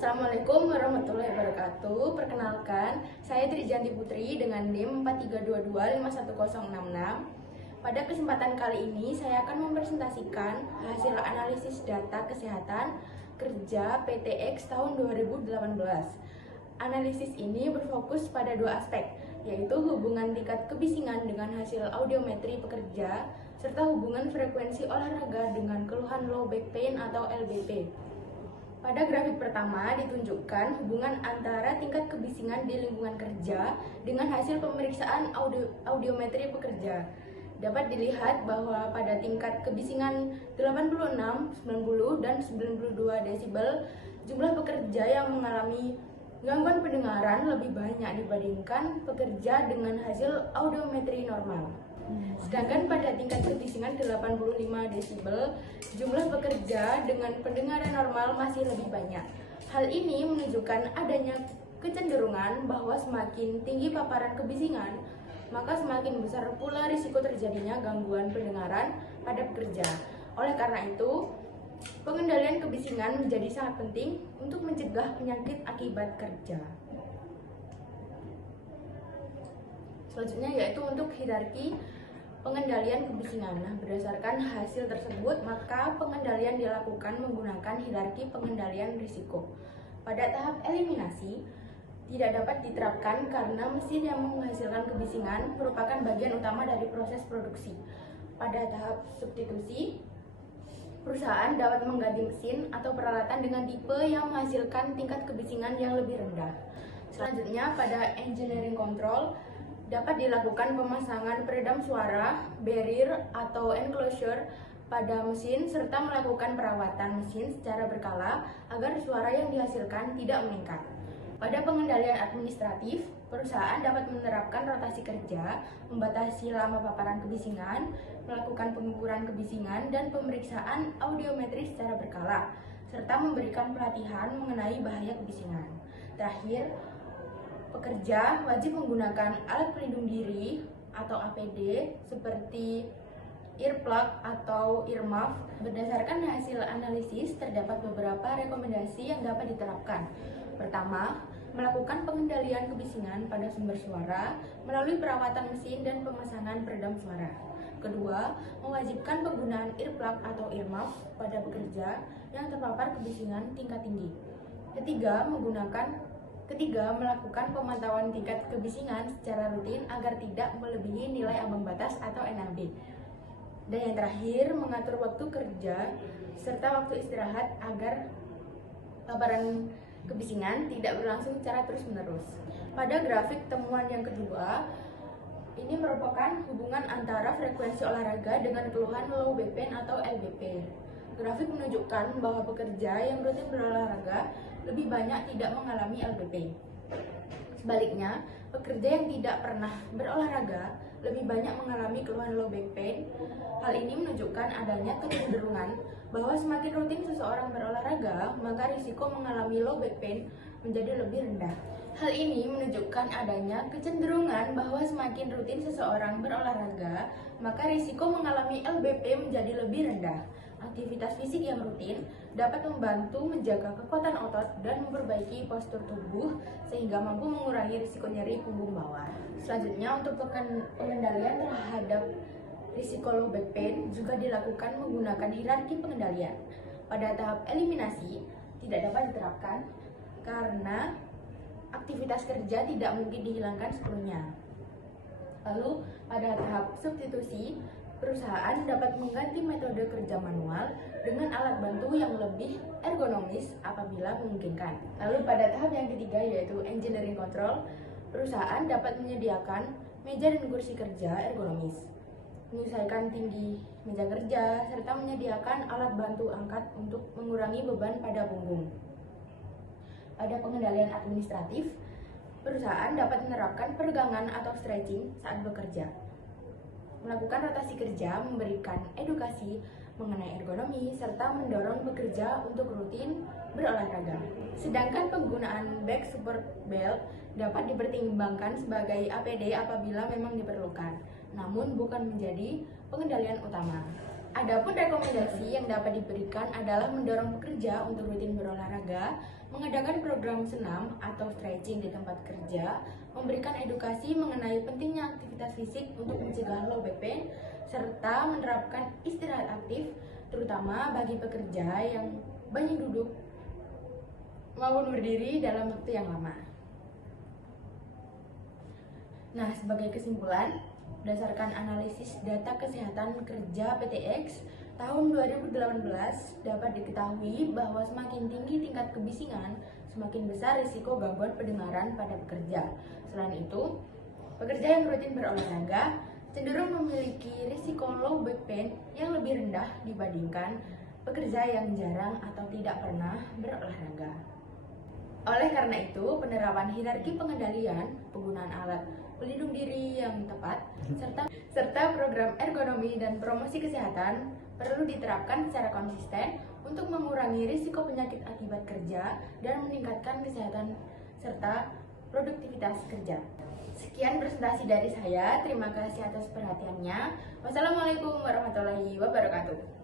Assalamualaikum warahmatullahi wabarakatuh. Perkenalkan, saya Trijanti Putri dengan NIM 4322510066. Pada kesempatan kali ini, saya akan mempresentasikan hasil analisis data kesehatan kerja PTX tahun 2018. Analisis ini berfokus pada dua aspek, yaitu hubungan tingkat kebisingan dengan hasil audiometri pekerja, serta hubungan frekuensi olahraga dengan keluhan low back pain atau LBP. Pada grafik pertama ditunjukkan hubungan antara tingkat kebisingan di lingkungan kerja dengan hasil pemeriksaan audiometri pekerja. Dapat dilihat bahwa pada tingkat kebisingan 86, 90, dan 92 desibel, jumlah pekerja yang mengalami gangguan pendengaran lebih banyak dibandingkan pekerja dengan hasil audiometri normal. Sedangkan pada tingkat kebisingan 85 desibel, jumlah pekerja dengan pendengaran normal masih lebih banyak. Hal ini menunjukkan adanya kecenderungan bahwa semakin tinggi paparan kebisingan, maka semakin besar pula risiko terjadinya gangguan pendengaran pada pekerja. Oleh karena itu, pengendalian kebisingan menjadi sangat penting untuk mencegah penyakit akibat kerja. Selanjutnya yaitu untuk hierarki pengendalian kebisingan. Berdasarkan hasil tersebut, maka pengendalian dilakukan menggunakan hierarki pengendalian risiko. Pada tahap eliminasi, tidak dapat diterapkan karena mesin yang menghasilkan kebisingan merupakan bagian utama dari proses produksi. Pada tahap substitusi, perusahaan dapat mengganti mesin atau peralatan dengan tipe yang menghasilkan tingkat kebisingan yang lebih rendah. Selanjutnya, pada engineering control, dapat dilakukan pemasangan peredam suara, barrier atau enclosure pada mesin serta melakukan perawatan mesin secara berkala agar suara yang dihasilkan tidak meningkat. Pada pengendalian administratif, perusahaan dapat menerapkan rotasi kerja, membatasi lama paparan kebisingan, melakukan pengukuran kebisingan dan pemeriksaan audiometri secara berkala, serta memberikan pelatihan mengenai bahaya kebisingan. Terakhir, pekerja wajib menggunakan alat pelindung diri atau APD seperti earplug atau earmuff. Berdasarkan hasil analisis, terdapat beberapa rekomendasi yang dapat diterapkan. Pertama, melakukan pengendalian kebisingan pada sumber suara melalui perawatan mesin dan pemasangan peredam suara. Kedua, mewajibkan penggunaan earplug atau earmuff pada pekerja yang terpapar kebisingan tingkat tinggi. Ketiga, melakukan pemantauan tingkat kebisingan secara rutin agar tidak melebihi nilai ambang batas atau NAB. Dan yang terakhir, mengatur waktu kerja serta waktu istirahat agar paparan kebisingan tidak berlangsung secara terus-menerus. Pada grafik temuan yang kedua, ini merupakan hubungan antara frekuensi olahraga dengan keluhan low back pain atau LBP. Grafik menunjukkan bahwa pekerja yang rutin berolahraga lebih banyak tidak mengalami LBP. Sebaliknya, pekerja yang tidak pernah berolahraga lebih banyak mengalami keluhan low back pain. Hal ini menunjukkan adanya kecenderungan bahwa semakin rutin seseorang berolahraga, maka risiko mengalami low back pain menjadi lebih rendah. Hal ini menunjukkan adanya kecenderungan bahwa semakin rutin seseorang berolahraga, maka risiko mengalami LBP menjadi lebih rendah. Aktivitas fisik yang rutin dapat membantu menjaga kekuatan otot dan memperbaiki postur tubuh sehingga mampu mengurangi risiko nyeri punggung bawah. Selanjutnya, untuk pengendalian terhadap risiko low back pain juga dilakukan menggunakan hierarki pengendalian. Pada tahap eliminasi tidak dapat diterapkan karena aktivitas kerja tidak mungkin dihilangkan sepenuhnya. Lalu pada tahap substitusi, perusahaan dapat mengganti metode kerja manual dengan alat bantu yang lebih ergonomis apabila memungkinkan. Lalu pada tahap yang ketiga yaitu engineering control, perusahaan dapat menyediakan meja dan kursi kerja ergonomis, menyesuaikan tinggi meja kerja, serta menyediakan alat bantu angkat untuk mengurangi beban pada punggung. Pada pengendalian administratif, perusahaan dapat menerapkan peregangan atau stretching saat bekerja, melakukan rotasi kerja, memberikan edukasi mengenai ergonomi, serta mendorong pekerja untuk rutin berolahraga. Sedangkan penggunaan back support belt dapat dipertimbangkan sebagai APD apabila memang diperlukan, namun bukan menjadi pengendalian utama. Adapun rekomendasi yang dapat diberikan adalah mendorong pekerja untuk rutin berolahraga kerja, mengadakan program senam atau stretching di tempat kerja, memberikan edukasi mengenai pentingnya aktivitas fisik untuk mencegah low back pain, serta menerapkan istirahat aktif, terutama bagi pekerja yang banyak duduk maupun berdiri dalam waktu yang lama. Nah, sebagai kesimpulan, berdasarkan analisis data kesehatan kerja PTX tahun 2018 dapat diketahui bahwa semakin tinggi tingkat kebisingan, semakin besar risiko gangguan pendengaran pada pekerja. Selain itu, pekerja yang rutin berolahraga cenderung memiliki risiko low back pain yang lebih rendah dibandingkan pekerja yang jarang atau tidak pernah berolahraga. Oleh karena itu, penerapan hierarki pengendalian, penggunaan alat pelindung diri yang tepat, serta program ergonomi dan promosi kesehatan perlu diterapkan secara konsisten untuk mengurangi risiko penyakit akibat kerja dan meningkatkan kesehatan serta produktivitas kerja. Sekian presentasi dari saya, terima kasih atas perhatiannya. Wassalamualaikum warahmatullahi wabarakatuh.